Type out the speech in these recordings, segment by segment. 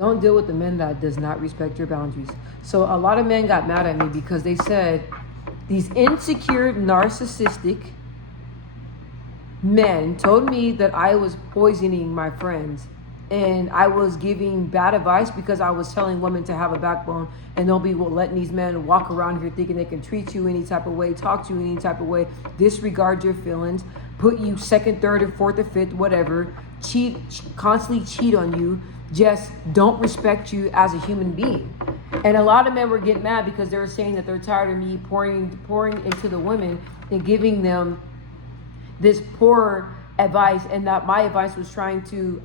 Don't deal with the men that does not respect your boundaries. So a lot of men got mad at me because they said these insecure, narcissistic men told me that I was poisoning my friends and I was giving bad advice because I was telling women to have a backbone and don't be letting these men walk around here thinking they can treat you any type of way, talk to you any type of way, disregard your feelings, put you second, third, or fourth, or fifth, whatever, constantly cheat on you, just don't respect you as a human being. And a lot of men were getting mad because they were saying that they're tired of me pouring into the women and giving them this poor advice, and that my advice was trying to,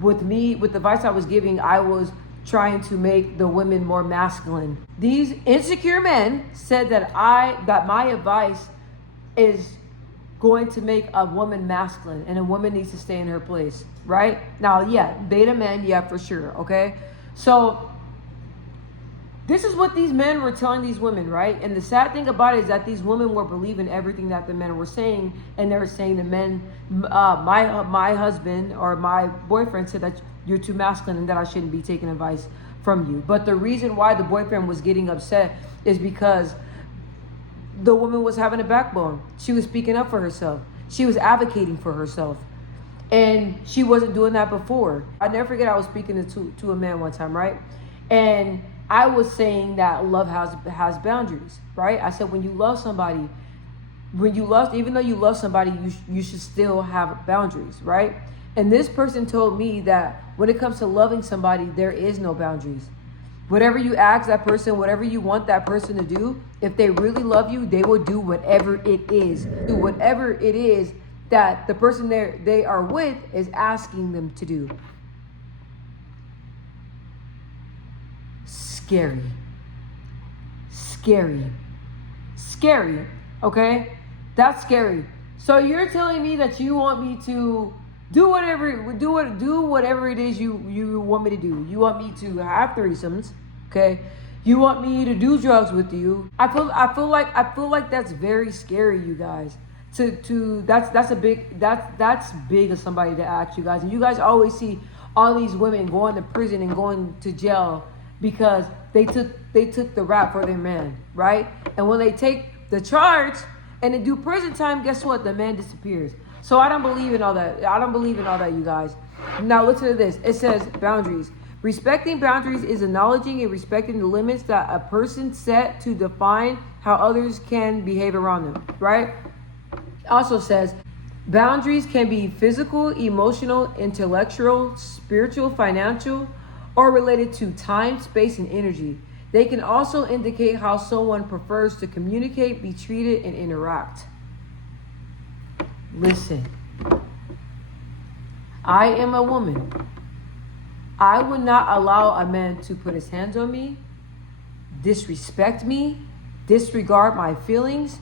with the advice I was giving, I was trying to make the women more masculine. These insecure men said that my advice is going to make a woman masculine and a woman needs to stay in her place, right? Now, yeah, beta men, yeah, for sure, okay? So this is what these men were telling these women, right? And the sad thing about it is that these women were believing everything that the men were saying, and they were saying the men, my husband or my boyfriend said that you're too masculine and that I shouldn't be taking advice from you. But the reason why the boyfriend was getting upset is because the woman was having a backbone. She was speaking up for herself. She was advocating for herself. And she wasn't doing that before. I never forget I was speaking to a man one time, right? And I was saying that love has boundaries, right? I said when you love somebody, even though you love somebody, you should still have boundaries, right? And this person told me that when it comes to loving somebody, there is no boundaries. Whatever you ask that person, whatever you want that person to do, if they really love you, they will do whatever it is. Do whatever it is that the person they are with is asking them to do. Scary. Okay? That's scary. So you're telling me that you want me to do whatever it is you want me to do. You want me to have threesomes, okay? You want me to do drugs with you. I feel like that's very scary, you guys. That's big of somebody to ask you guys. And you guys always see all these women going to prison and going to jail because they took the rap for their man, right? And when they take the charge and they do prison time, guess what? The man disappears. So I don't believe in all that. You guys. Now listen to this. It says boundaries. Respecting boundaries is acknowledging and respecting the limits that a person set to define how others can behave around them, right? It also says boundaries can be physical, emotional, intellectual, spiritual, financial, or related to time, space, and energy. They can also indicate how someone prefers to communicate, be treated, and interact. Listen, I am a woman. I would not allow a man to put his hands on me, disrespect me, disregard my feelings,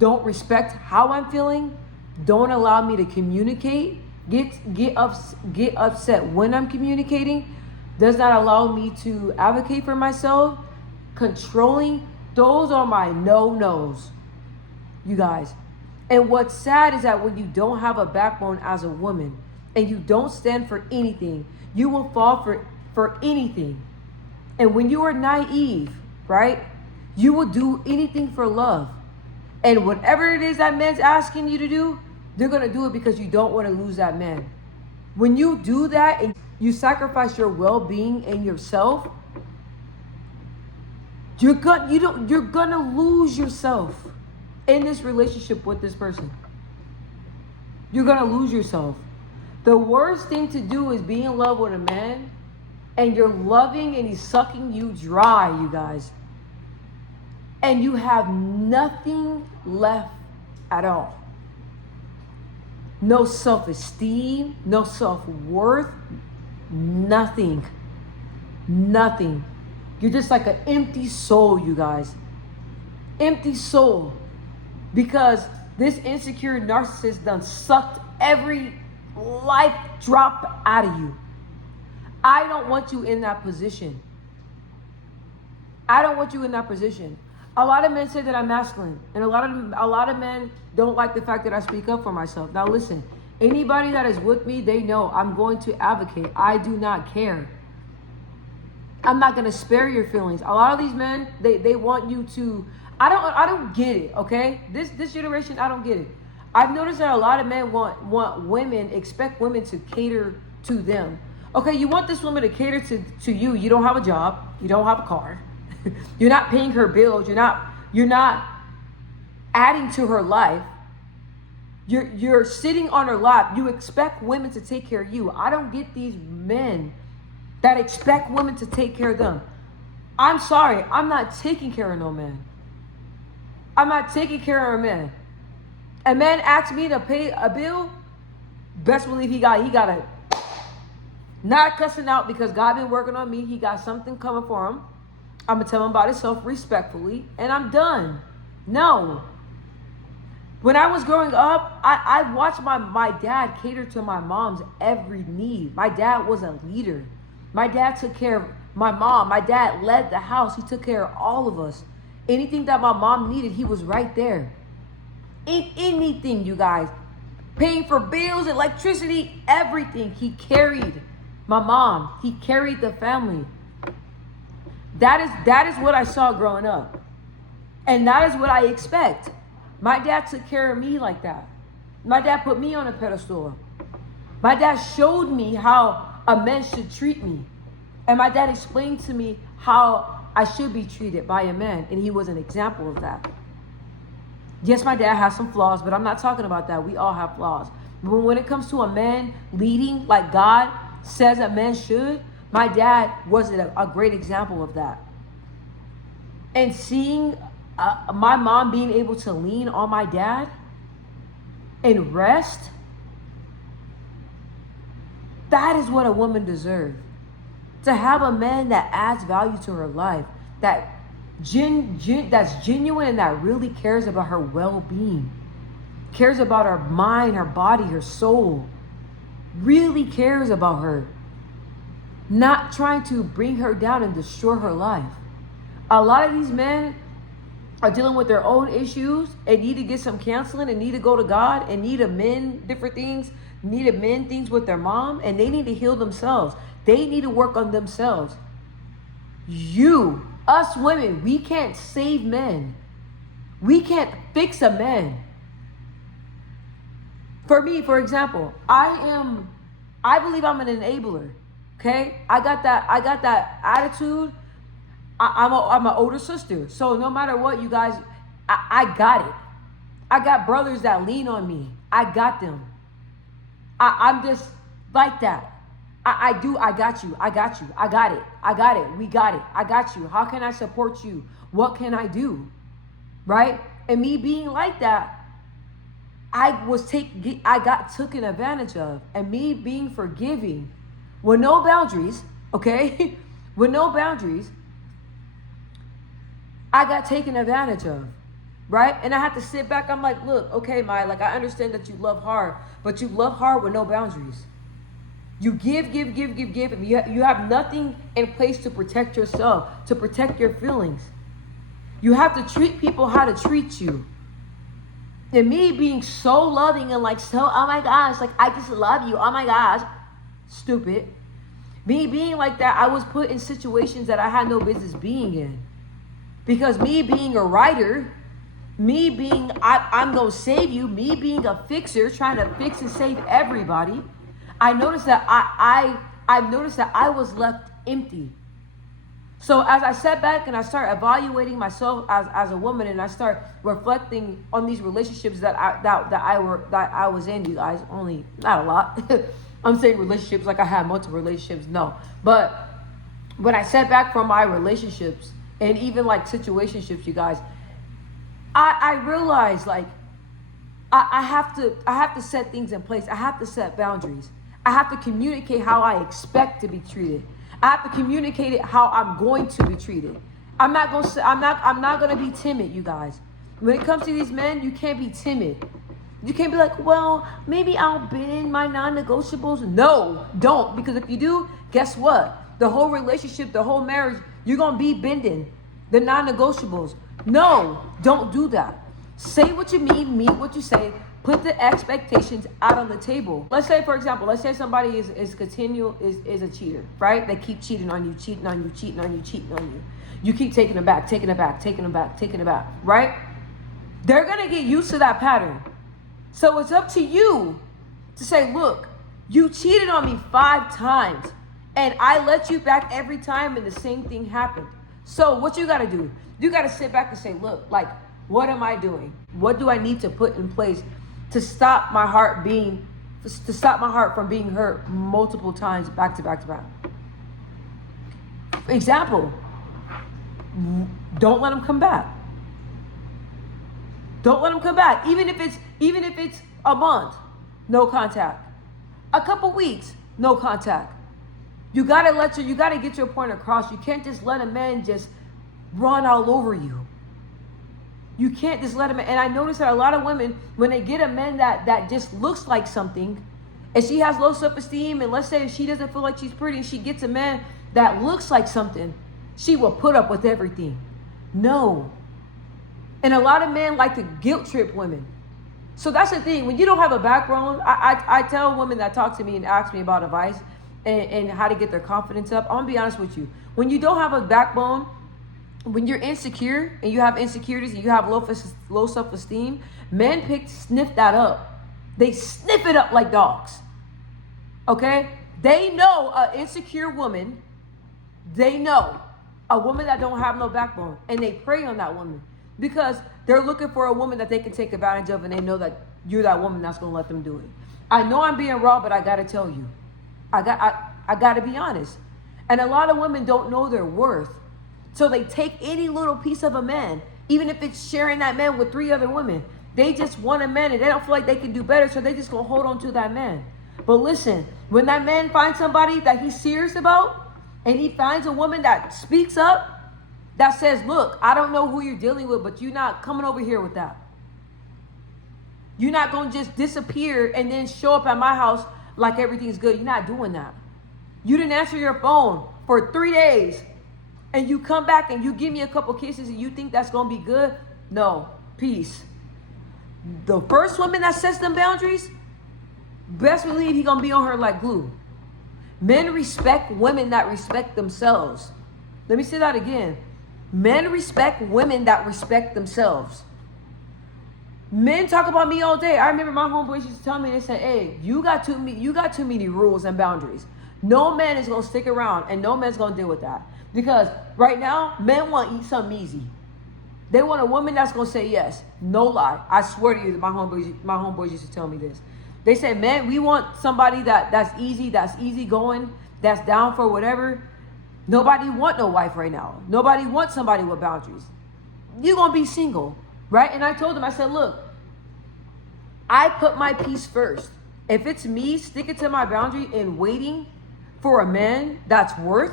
don't respect how I'm feeling, don't allow me to communicate, get upset when I'm communicating, does not allow me to advocate for myself, controlling. Those are my no-nos, you guys. And what's sad is that when you don't have a backbone as a woman and you don't stand for anything, you will fall for anything. And when you are naive, right, you will do anything for love. And whatever it is that man's asking you to do, they're going to do it because you don't want to lose that man. When you do that and you sacrifice your well-being and yourself, you're gonna lose yourself in this relationship with this person. You're gonna lose yourself. The worst thing to do is be in love with a man and you're loving and he's sucking you dry, you guys. And you have nothing left at all. No self-esteem, no self-worth, nothing. You're just like an empty soul, you guys. Empty soul. Because this insecure narcissist done sucked every life drop out of you. I don't want you in that position. A lot of men say that I'm masculine, and a lot of men don't like the fact that I speak up for myself. Now listen, anybody that is with me, they know I'm going to advocate. I do not care. I'm not gonna spare your feelings. A lot of these men, they want you to. I don't get it. Okay, this generation, I don't get it. I've noticed that a lot of men want women, expect women to cater to them. Okay, you want this woman to cater to you. You don't have a job. You don't have a car. You're not paying her bills. You're not adding to her life. You're sitting on her lap. You expect women to take care of you. I don't get these men that expect women to take care of them. I'm sorry, I'm not taking care of no man. I'm not taking care of a man. A man asks me to pay a bill, best believe he got a, not cussing out because God been working on me. He got something coming for him. I'm gonna tell him about himself respectfully, and I'm done. No. When I was growing up, I watched my dad cater to my mom's every need. My dad was a leader. My dad took care of my mom. My dad led the house. He took care of all of us. Anything that my mom needed, he was right there. Anything, you guys. Paying for bills, electricity, everything. He carried my mom. He carried the family. That is what I saw growing up. And that is what I expect. My dad took care of me like that. My dad put me on a pedestal. My dad showed me how a man should treat me. And my dad explained to me how I should be treated by a man. And he was an example of that. Yes, my dad has some flaws, but I'm not talking about that. We all have flaws. But when it comes to a man leading like God says a man should, my dad was a great example of that. And seeing my mom being able to lean on my dad and rest, that is what a woman deserves. To have a man that adds value to her life, that's genuine and that really cares about her well-being, cares about her mind, her body, her soul, really cares about her, not trying to bring her down and destroy her life. A lot of these men are dealing with their own issues and need to get some counseling and need to go to God and need to mend different things, need to mend things with their mom, and they need to heal themselves. They need to work on themselves. Us women, we can't save men. We can't fix a man. For me, for example, I believe I'm an enabler. Okay? I got that attitude. I'm an older sister. So no matter what, you guys, I got it. I got brothers that lean on me. I got them. I'm just like that. I got you. I got it. We got it. I got you. How can I support you? What can I do? Right? And me being like that, I got taken advantage of. And me being forgiving with no boundaries, okay? With no boundaries, I got taken advantage of, right? And I had to sit back. I'm like, look, okay, Maya, like I understand that you love hard, but you love hard with no boundaries. You give, and you have nothing in place to protect yourself, to protect your feelings. You have to treat people how to treat you. And me being so loving and like so, oh my gosh, like I just love you, oh my gosh, stupid. Me being like that, I was put in situations that I had no business being in. Because me being a writer, me being, I'm going to save you, me being a fixer, trying to fix and save everybody, I noticed that I noticed that I was left empty. So as I sat back and I started evaluating myself as a woman, and I start reflecting on these relationships that I was in, you guys, only not a lot. I'm saying relationships like I had multiple relationships, no. But when I sat back from my relationships and even like situationships, you guys, I realized like I have to set things in place. I have to set boundaries. I have to communicate how I expect to be treated. I have to communicate it how I'm going to be treated. I'm not gonna be timid, you guys. When it comes to these men, you can't be timid. You can't be like, well, maybe I'll bend my non-negotiables. No, don't. Because if you do, guess what? The whole relationship, the whole marriage, you're gonna be bending the non-negotiables. No, don't do that. Say what you mean what you say. Put the expectations out on the table. Let's say, for example, let's say somebody is a cheater, right? They keep cheating on you, cheating on you, cheating on you, cheating on you. You keep taking them back, right? They're gonna get used to that pattern. So it's up to you to say, look, you cheated on me 5 times and I let you back every time and the same thing happened. So what you gotta do? You gotta sit back and say, look, like, what am I doing? What do I need to put in place to stop my heart from being hurt multiple times back to back to back? Example, don't let them come back. Don't let them come back. Even if it's a month, no contact. A couple weeks, no contact. You gotta get your point across. You can't just let a man just run all over you. You can't just let him. And I notice that a lot of women, when they get a man that just looks like something, and she has low self-esteem, and let's say she doesn't feel like she's pretty, and she gets a man that looks like something, she will put up with everything. No. And a lot of men like to guilt trip women. So that's the thing. When you don't have a backbone, I tell women that talk to me and ask me about advice and how to get their confidence up. I'm going to be honest with you. When you don't have a backbone, when you're insecure and you have insecurities and you have low self-esteem, men sniff that up. They sniff it up like dogs. Okay? They know an insecure woman. They know a woman that don't have no backbone, and they prey on that woman because they're looking for a woman that they can take advantage of, and they know that you're that woman that's going to let them do it. I know I'm being raw, but I got to tell you. I got to be honest. And a lot of women don't know their worth. So they take any little piece of a man, even if it's sharing that man with 3 other women. They just want a man and they don't feel like they can do better, so they just gonna hold on to that man. But listen, when that man finds somebody that he's serious about, and he finds a woman that speaks up, that says, look, I don't know who you're dealing with, but you're not coming over here with that. You're not gonna just disappear and then show up at my house like everything's good. You're not doing that. You didn't answer your phone for 3 days. And you come back and you give me a couple kisses and you think that's going to be good? No. Peace. The first woman that sets them boundaries, best believe he's going to be on her like glue. Men respect women that respect themselves. Let me say that again. Men respect women that respect themselves. Men talk about me all day. I remember my homeboys used to tell me, they said, hey, you got too many rules and boundaries. No man is going to stick around and no man's going to deal with that. Because right now, men want to eat something easy. They want a woman that's going to say yes. No lie. I swear to you that my homeboys used to tell me this. They said, man, we want somebody that's easy going, that's down for whatever. Nobody want no wife right now. Nobody wants somebody with boundaries. You're going to be single, right? And I told them, I said, look, I put my peace first. If it's me sticking to my boundary and waiting for a man that's worth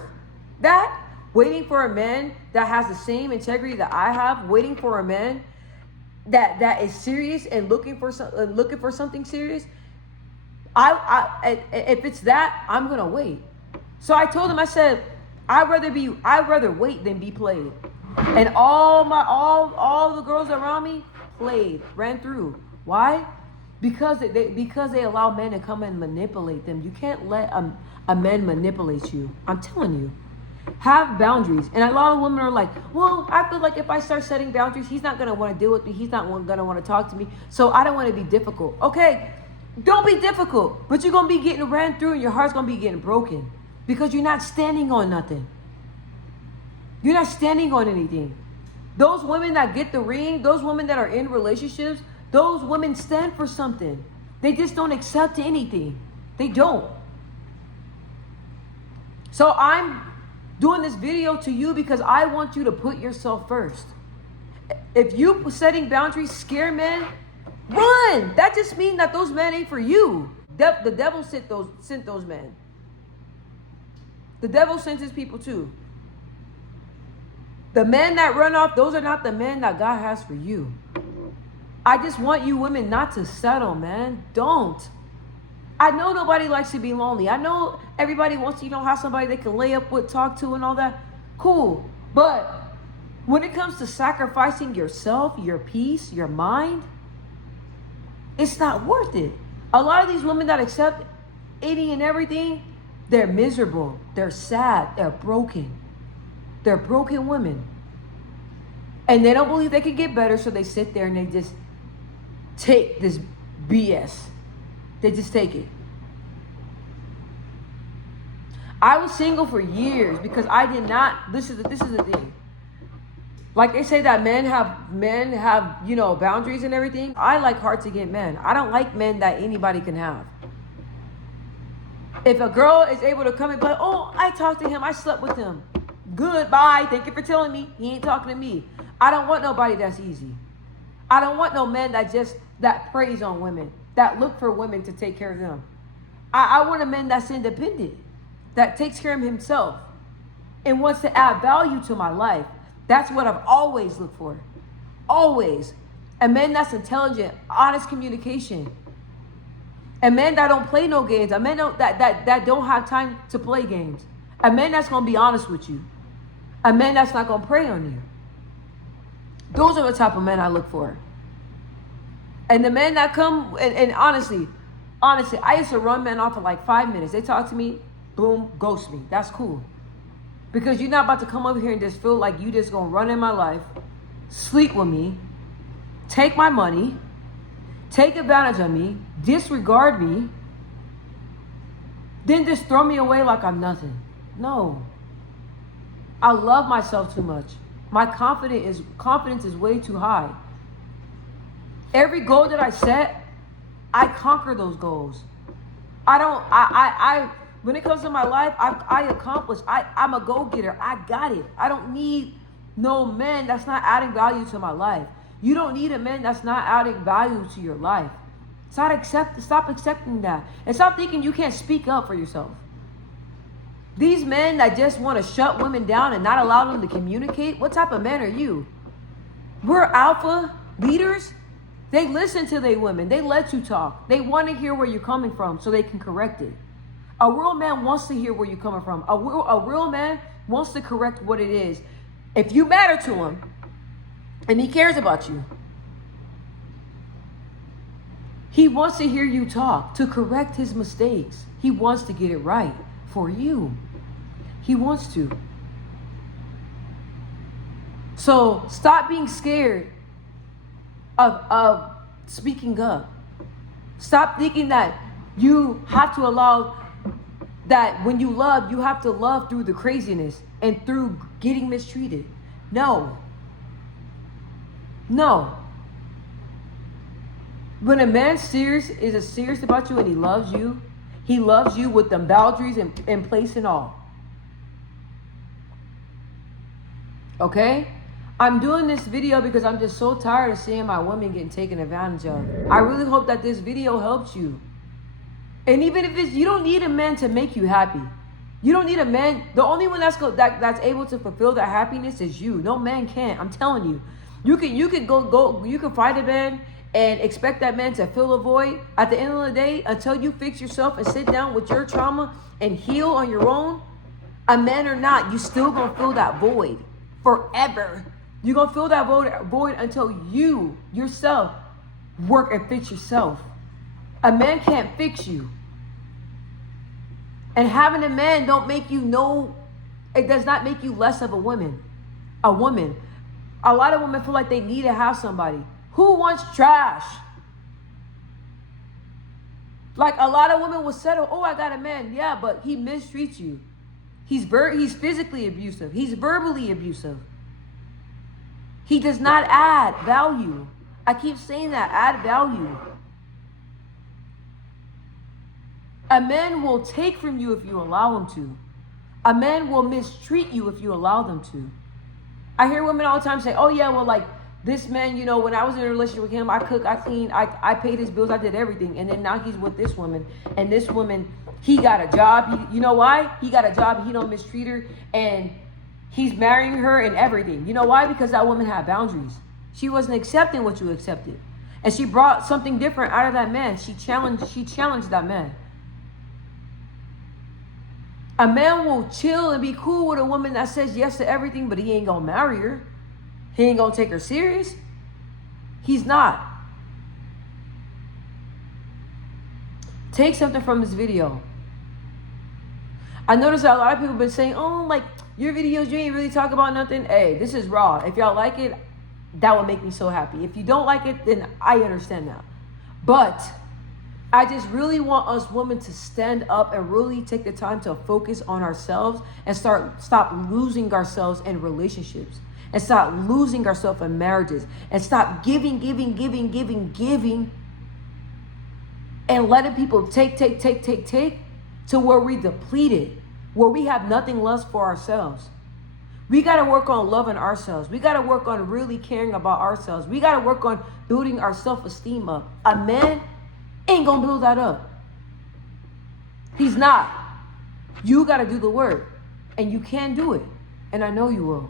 that, waiting for a man that has the same integrity that I have, waiting for a man that is serious and looking for something serious, if it's that, I'm gonna wait. So I told him, I said, I'd rather wait than be played. And all the girls around me ran through. Why? Because they allow men to come and manipulate them. You can't let a man manipulate you. I'm telling you. Have boundaries. And a lot of women are like, well, I feel like if I start setting boundaries, he's not going to want to deal with me. He's not going to want to talk to me. So I don't want to be difficult. Okay, don't be difficult. But you're going to be getting ran through and your heart's going to be getting broken because you're not standing on nothing. You're not standing on anything. Those women that get the ring, those women that are in relationships, those women stand for something. They just don't accept anything. They don't. So I'm doing this video to you because I want you to put yourself first. If you setting boundaries scare men, run. That just means that those men ain't for you. The devil sent those men. The devil sent his people too. The men that run off, those are not the men that God has for you. I just want you women not to settle, man. Don't. I know nobody likes to be lonely. I know everybody wants to, have somebody they can lay up with, talk to, and all that. Cool. But when it comes to sacrificing yourself, your peace, your mind, It's not worth it. A lot of these women that accept any and everything, they're miserable. They're sad. They're broken. They're broken women. And they don't believe they can get better, so they sit there and they just take this BS. They just take it. I was single for years because I did not, this is the thing. Like they say that men have, you know, boundaries and everything. I like hard to get men. I don't like men that anybody can have. If a girl is able to come and be like, oh, I talked to him, I slept with him. Good, bye. Thank you for telling me. He ain't talking to me. I don't want nobody that's easy. I don't want no men that preys on women, that look for women to take care of them. I want a man that's independent, that takes care of himself and wants to add value to my life. That's what I've always looked for. Always. A man that's intelligent, honest communication. A man that don't play no games. A man that don't have time to play games. A man that's going to be honest with you. A man that's not going to prey on you. Those are the type of men I look for. And the men that come, and honestly, I used to run men off for like 5 minutes. They talk to me, boom, ghost me. That's cool. Because you're not about to come over here and just feel like you just going to run in my life, sleep with me, take my money, take advantage of me, disregard me, then just throw me away like I'm nothing. No. I love myself too much. My confidence is way too high. Every goal that I set, I conquer those goals. When it comes to my life, I accomplish. I'm a go-getter. I got it. I don't need no man that's not adding value to my life. You don't need a man that's not adding value to your life. Stop accepting that. And stop thinking you can't speak up for yourself. These men that just want to shut women down and not allow them to communicate, what type of men are you? We're alpha leaders. They listen to their women. They let you talk. They want to hear where you're coming from so they can correct it. A real man wants to hear where you're coming from. A real man wants to correct what it is. If you matter to him and he cares about you, he wants to hear you talk to correct his mistakes. He wants to get it right for you. He wants to. So stop being scared of speaking up. Stop thinking that you have to allow that when you love, you have to love through the craziness and through getting mistreated. No. When a man is serious about you and he loves you with them boundaries in place and all. Okay? I'm doing this video because I'm just so tired of seeing my women getting taken advantage of. I really hope that this video helps you. And even if you don't need a man to make you happy. You don't need a man. The only one that's able to fulfill that happiness is you. No man can. I'm telling you. You can find a man and expect that man to fill a void. At the end of the day, until you fix yourself and sit down with your trauma and heal on your own, a man or not, you still gonna fill that void forever. You're gonna fill that void until you yourself work and fix yourself. A man can't fix you. And having a man it does not make you less of a woman. A woman. A lot of women feel like they need to have somebody. Who wants trash? Like a lot of women will settle, oh, I got a man. Yeah, but he mistreats you. He's physically abusive. He's verbally abusive. He does not add value. I keep saying that, add value. A man will take from you if you allow him to. A man will mistreat you if you allow them to. I hear women all the time say, oh yeah, well, like this man, you know, when I was in a relationship with him, I cooked, I cleaned, I paid his bills, I did everything. And then now he's with this woman. And this woman, he got a job. You know why? He got a job. He don't mistreat her. And he's marrying her and everything. You know why? Because that woman had boundaries. She wasn't accepting what you accepted. And she brought something different out of that man. She challenged that man. A man will chill and be cool with a woman that says yes to everything, but he ain't gonna marry her. He ain't gonna take her serious. He's not. Take something from this video. I noticed that a lot of people have been saying, oh, like, your videos, you ain't really talk about nothing. Hey, this is raw. If y'all like it, that would make me so happy. If you don't like it, then I understand that. But I just really want us women to stand up and really take the time to focus on ourselves and stop losing ourselves in relationships, and stop losing ourselves in marriages, and stop giving, and letting people take to where we depleted, where we have nothing left for ourselves. We got to work on loving ourselves. We got to work on really caring about ourselves. We got to work on building our self-esteem up. A man ain't gonna build that up. He's not. You got to do the work, and you can do it, and I know you will.